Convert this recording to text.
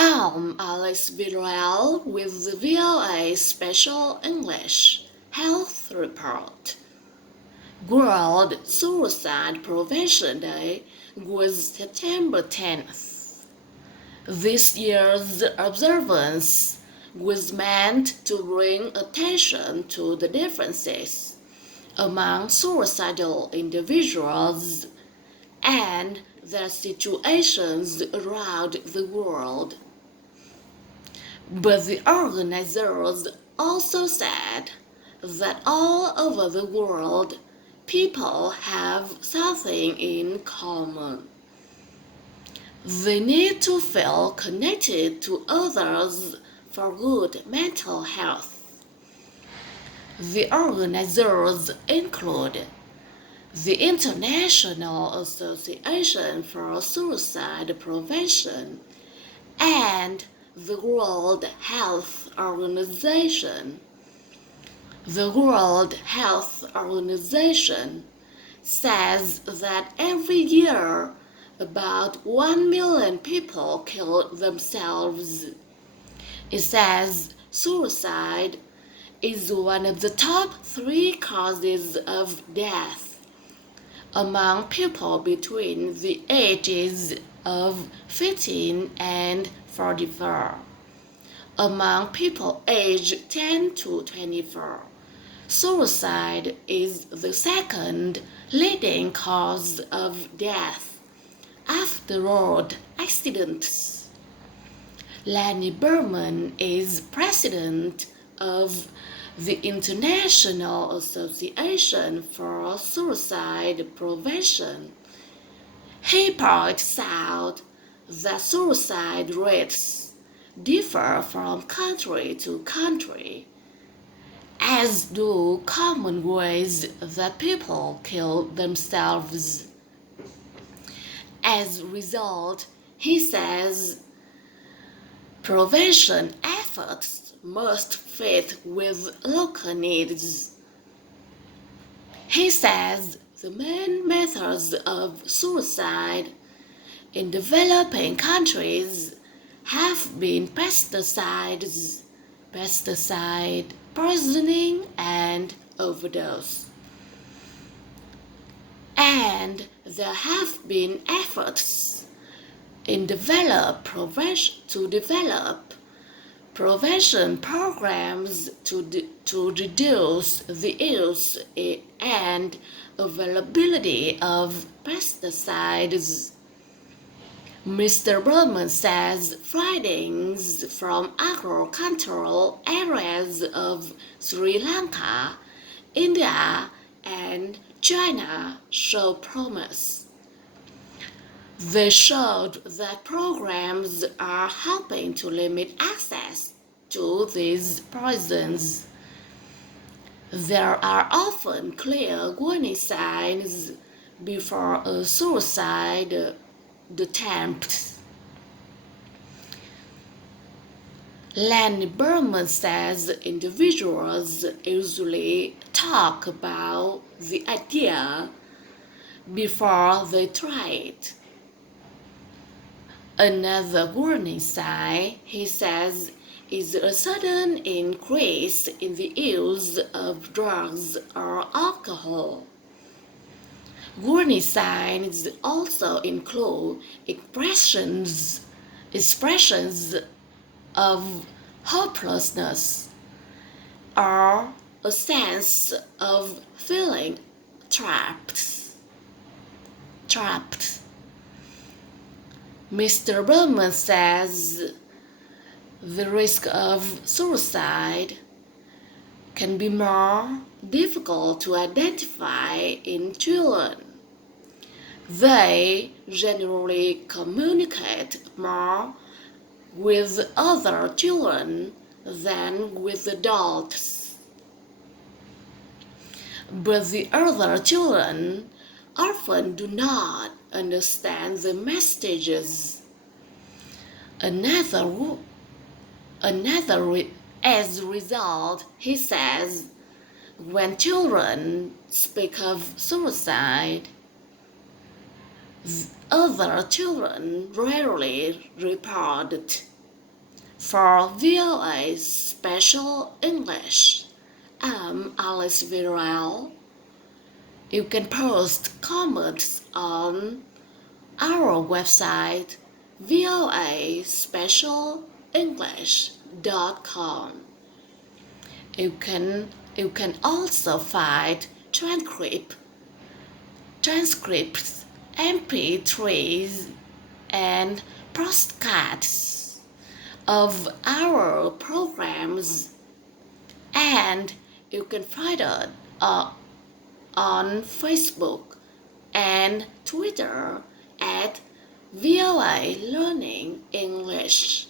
I'm Alex Villarreal with the VOA Special English Health Report. World Suicide Prevention Day was September 10th. This year's observance was meant to bring attention to the differences among suicidal individuals and their situations around the world. But the organizers also said that all over the world, people have something in common. They need to feel connected to others for good mental health. The organizers include the International Association for Suicide Prevention and the World Health Organization. The World Health Organization says that every year about 1 million people kill themselves. It says suicide is one of the top 3 causes of death among people between the ages of 15 and 44. Among people aged 10 to 24, suicide is the second leading cause of death after road accidents. Lenny Berman is president of the International Association for Suicide Prevention. He points out that suicide rates differ from country to country, as do common ways that people kill themselves. As a result, he says, prevention efforts must fit with local needs. He says the main methods of suicide in developing countries have been pesticide poisoning, and overdose. And there have been efforts in develop prevention programs to reduce the use and availability of pesticides. Mr. Berman says findings from agricultural areas of Sri Lanka, India, and China show promise. They showed that programs are helping to limit access to these poisons. There are often clear warning signs before a suicide attempt. Lenny Berman says individuals usually talk about the idea before they try it. Another warning sign, he says, is a sudden increase in the use of drugs or alcohol. Warning signs also include expressions of hopelessness or a sense of feeling trapped. Mr. Berman says the risk of suicide can be more difficult to identify in children. They generally communicate more with other children than with adults. But the other children often do not understand the messages. As a result, he says, when children speak of suicide, other children rarely report it. For VOA Special English, I'm Alice Viral. You can post comments on our website voaspecialenglish.com. You can also find transcripts, MP3s, and postcards of our programs, and you can find it on Facebook and Twitter at VOA Learning English.